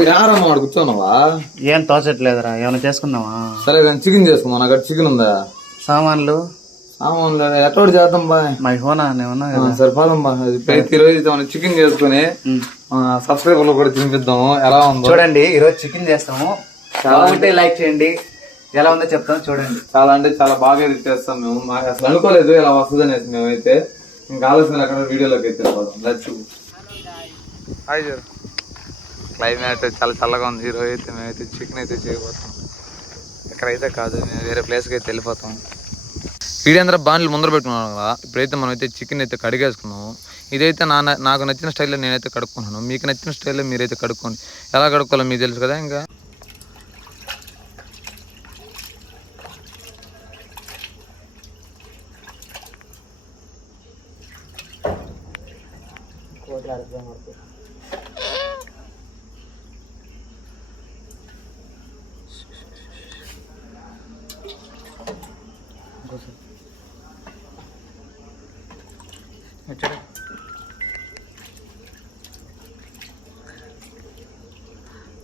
వాడు కూర్చోనవా? ఏం తోచట్లేదురా ఏమైనా చేసుకుందామా? సరే కానీ చికెన్ చేసుకుందాం నాకు చికెన్ ఉందా? సామాన్లు? సామాన్లు ఎట్లా చేద్దాం బాయ్ మా హోనా కదా. సరిపోదాం బా. ప్రతి రోజు చికెన్ చేసుకుని. సబ్స్క్రైబర్లు కూడా తినిపిద్దాము. ఎలా ఉందో. చూడండి ఈరోజు చికెన్ చేస్తాము. బాగుంటే లైక్ చేయండి. ఎలా ఉందో చెప్తాం చూడండి. చాలా అంటే చాలా బాగా ఎడిట్ చేస్తాం మేము. మాకు అసలు అనుకోలేదు ఇలా వస్తుంది అనేసి మేమైతే. ఇంకా ఆలోచన అక్కడ వీడియోలోకి అయితే హాయ్ సార్ క్లైమేట్ చాలా చల్లగా ఉంది. ఈరోజు అయితే మేమైతే చికెన్ అయితే చేయబోతాం ఇక్కడైతే కాదు మేము వేరే ప్లేస్కి అయితే వెళ్ళిపోతాం. వీడియందరూ బాండ్లు ముందర పెట్టుకున్నాం కదా ఇప్పుడైతే మనం అయితే చికెన్ అయితే కడిగేసుకున్నాము. ఇదైతే నా నాకు నచ్చిన స్టైల్లో నేనైతే కడుక్కుంటున్నాను. మీకు నచ్చిన స్టైల్లో మీరైతే కడుక్కోండి. ఎలా కడుక్కోవాలో మీకు తెలుసు కదా ఇంకా?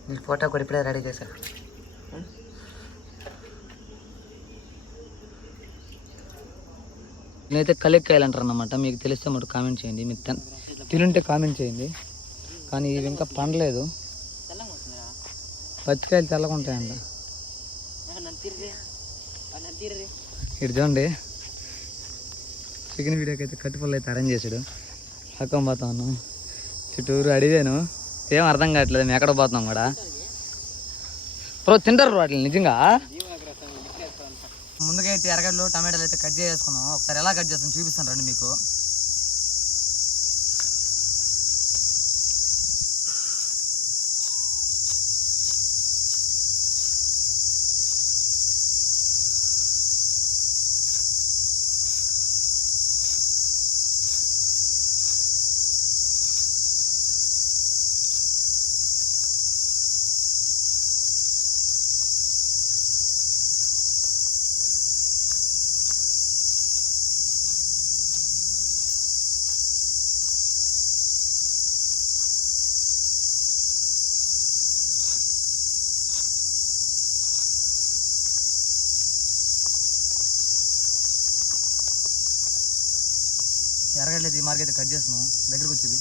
నీ ఫోటో కూడా ఇప్పుడే రెడీ చేశాను నేనైతే కలిక్కాయలు అంటారు అన్నమాట మీకు తెలిస్తే మటు కామెంట్ చేయండి. మీరు తిన్- తినుంటే కామెంట్ చేయండి. కానీ ఇవి ఇంకా పండలేదు. పచ్చికాయలు తెల్లగా ఉంటాయంట. ఇటు చూడండి. చికెన్ వీడియోకి అయితే కట్టుపల్లి అయితే అరేంజ్ చేసాడు పక్కన పోతాను. చుట్టూరు అడిగాను. ఏం అర్థం కావట్లేదు మేము ఎక్కడ పోతున్నాం కూడా? బ్రో తింటారు వాటిని నిజంగా? ముందుగా అయితే ఎరగడ్లు టమాటాలు అయితే కట్ చేసుకున్నాం ఒకసారి ఎలా కట్ చేస్తాం చూపిస్తాను రండి మీకు. ఎరగడ్లు అయితే ఈ మార్కెట్ కట్ చేసినాం దగ్గరకు వచ్చేది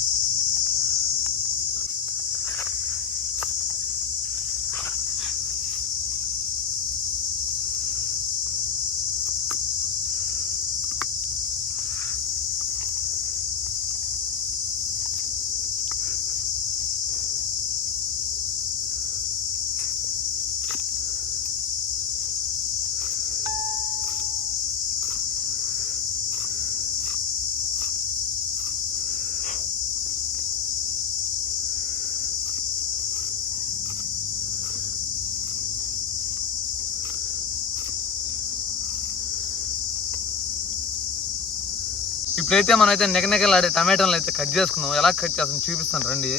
ఇప్పుడైతే మనం అయితే నెగనెగలాడే టమాటాలు అయితే కట్ చేసుకున్నాం ఎలా కట్ చేస్తాం చూపిస్తాను రండి.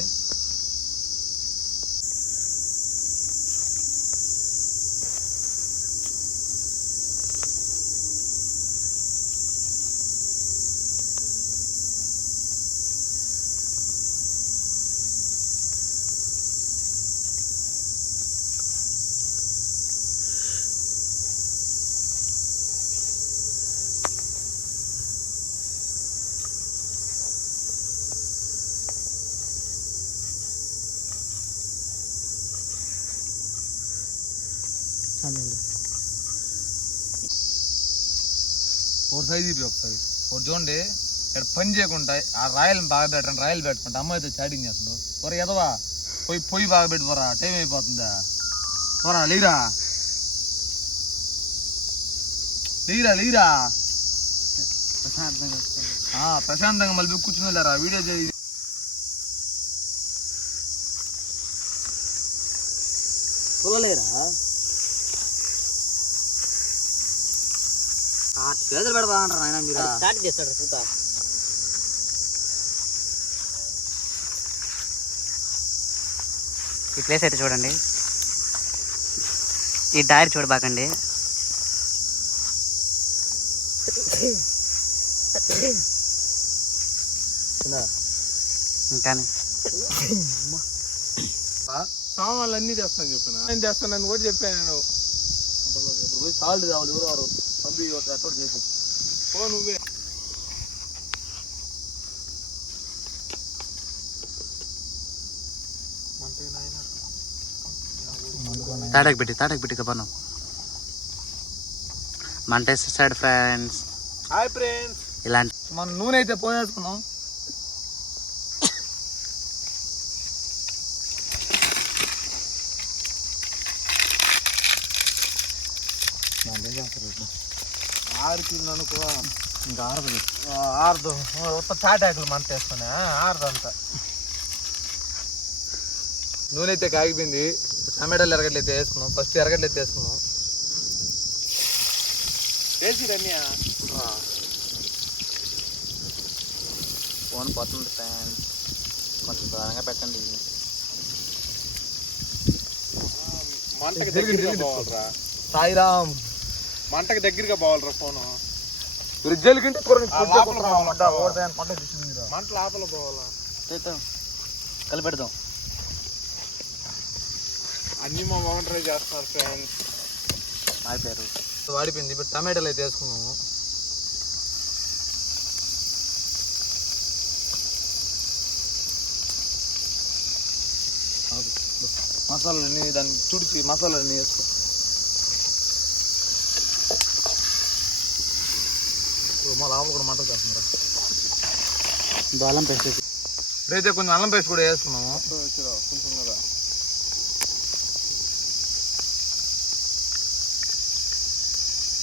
ఒక సైజ్ ఇవి ఒకసారి. ఒకటి చూడండి. ఇక్కడ పని చేయకుండా ఆ రాయల్ని బాగా పెట్టండి రాయలు పెట్టుకుంటే అమ్మాయితో చాటింగ్ చేస్తాడు. ఒరే ఎదవా పోయి పొయ్యి బాగా పెట్టి పోరా టైం అయిపోతుందా? పోరా లేరా లేరా లేరా ప్రశాంతంగా మళ్ళీ కూర్చుని లేరా వీడియో చేయి. చేతులు పెడతా అంటారు ఆయన మీరు? స్టార్ట్ చేస్తాడు ఈ ప్లేస్ అయితే చూడండి. ఈ డైర్ చూడబాకండి. ఇంకా సామాన్లు అన్ని తెస్తాను చెప్పిన. నేను తెస్తానని కూడా చెప్పాను నేను. సాల్ట్ కావాలి ఎవరు? వారు పంపి ఎక్కడ చేసి పో నువ్వే తాడకు పెట్టి తాడకు పెట్టి కబాను మంటే సైడ్ ఫ్రెండ్స్ హాయ్ ఫ్రెండ్స్ ఇలాంటి మనం నూనె అయితే పోసేసుకున్నాం. అనుకో ఇంకా ఆరదు ఆరుదు. ఉత్త తాటాకులు మంట వేసుకున్నా ఆరుదంతా నూనె అయితే కాగిపోయింది. టమాటాలు ఎరగడ్లు అయితే వేసుకున్నాం. ఫస్ట్ ఎరగడ్లు అయితే వేసుకున్నాం. చేసి రమ్య. ఫోన్ పోతుంది ఫ్రెండ్స్ కొంచెం దూరంగా పెట్టండి. మంటకి సాయిరామ్. మంటకి దగ్గరగా పోవాలరా ఫోను. రిజ్జలు కింటే ఆ లోపల పోవాలా? మంట లోపల పోవాలా? కలిపెడదాం అన్ని మా బాగుంటారే చేస్తున్నారు ఫ్రెండ్స్. మారిపోయారు. వాడిపోయింది. ఇప్పుడు టమాటాలు అయితే వేసుకున్నాము. మసాలాలన్నీ దాన్ని తుడిచి మసాలాలన్నీ వేసుకో ఇప్పుడు మా లోపల కూడా మంట చేస్తున్నారా? బాలం పెట్టేసి ఇప్పుడైతే కొంచెం అల్లం పేస్ట్ కూడా వేసుకున్నాము. కొంచెం కదా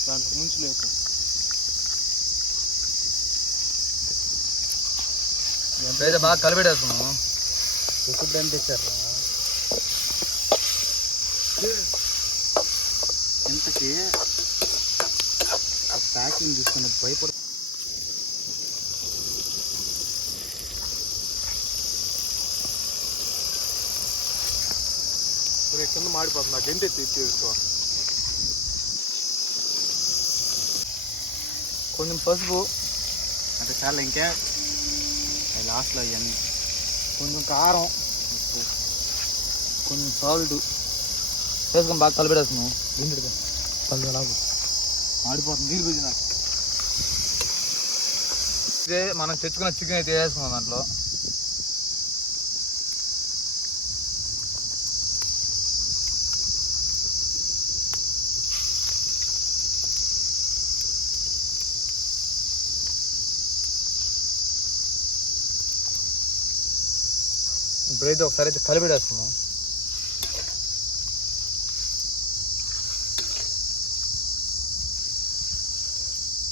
దాంట్లో ముంచి లేకు ఇప్పుడైతే బాగా కలిపెట్టేసుకున్నాము. ఇప్పుడు ఎంత ఇచ్చారా ఇంతకి ప్యాకింగ్ తీసుకుని భయపడు ఇప్పుడు కింద మాడిపోతుంది. ఆ గంట ఎత్తి కొంచెం పసుపు. అంటే చాలా ఇంకా. లాస్ట్లో ఇవన్నీ. కొంచెం కారం. కొంచెం సాల్ట్. వేసుకొని బాగా కలిపెట్టేస్తున్నాం గింజుడుగా పది లాగు ఆడిపోతుంది నీళ్ళు పోయింది నాకు ఇదే మనం తెచ్చుకున్న చికెన్ అయితే వేసుకున్నాం దాంట్లో. ఇప్పుడైతే ఒకసారి అయితే కలిపెట్టేస్తున్నాం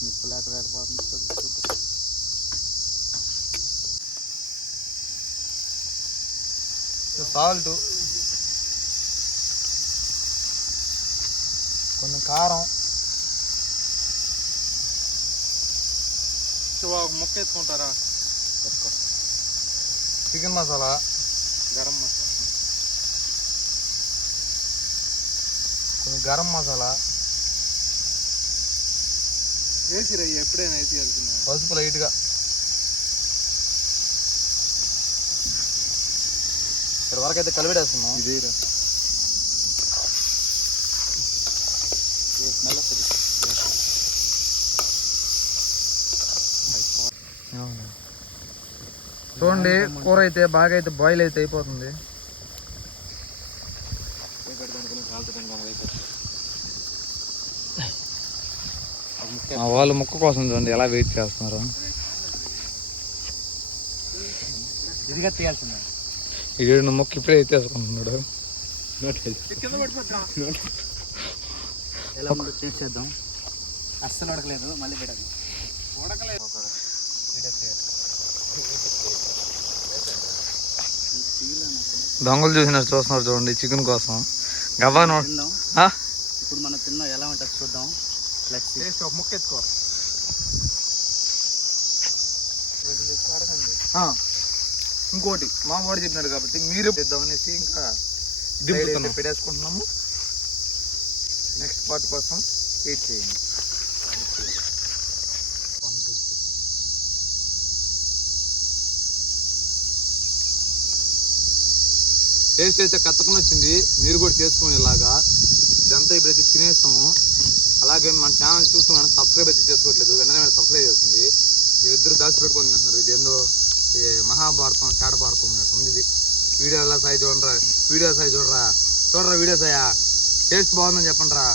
నిప్పు లేక సాల్ట్. కొంచెం కారం. ఒక ముక్క ఎత్తుకుంటారా చికెన్ మసాలా. గరం మసాలా. కొంచెం గరం మసాలా. వేసి రయ్యి ఎప్పుడైనా వేసి వెళ్తున్నా పసుపు లైట్గా. ఇక్కడ వరకు అయితే కలిపెట్టేస్తున్నాం ఇదేరా స్మెల్ వస్తుంది చూడండి కూర అయితే బాగా అయితే బాయిల్ అయితే అయిపోతుంది వాళ్ళు ముక్క కోసం చూడండి ఎలా వెయిట్ చేస్తున్నారు. ఈడు ముక్క ఇప్పుడే ఎత్తేసుకుంటున్నాడు. చేద్దాం. అస్సలు ఉడకలేదు మళ్ళీ పెట్టాలి దొంగలు చూసినట్టు చూస్తున్నారు చూడండి చికెన్ కోసం. గవ్వా నో తిందాం ఆ? ఇప్పుడు మనం తిన్నాం ఎలా ఉంటుంది చూద్దాం. టేస్ట్ ఒక ముక్క ఎత్తుకో ఆ. ఇంకోటి మా వాడు చెప్పినాడు కాబట్టి మీరు చేద్దామనేసి ఇంకా దింపుతున్నాం. పెట్టేసుకుంటున్నాము. నెక్స్ట్ పార్ట్ కోసం వెయిట్ చేయండి. టేస్ట్ అయితే కత్తకొని వచ్చింది. మీరు కూడా చేసుకోండి ఇలాగా ఇదంతా ఇప్పుడైతే తినేస్తాము అలాగే మన ఛానల్ చూస్తున్నాను సబ్స్క్రైబ్ అయితే చేసుకోవట్లేదు. వెంటనే మీరు సబ్స్క్రైబ్ చేసుకోండి వీరిద్దరు దాచి పెట్టుకుని తింటున్నారు. ఇది ఏందో ఈ మహాభారతం శాట భారతం ఉన్నట్టు ఇది. వీడియో సాయి చూడరా? వీడియో సాయి చూడరా? చూడరా వీడియో సాయా? టేస్ట్ బాగుందని చెప్పండి రా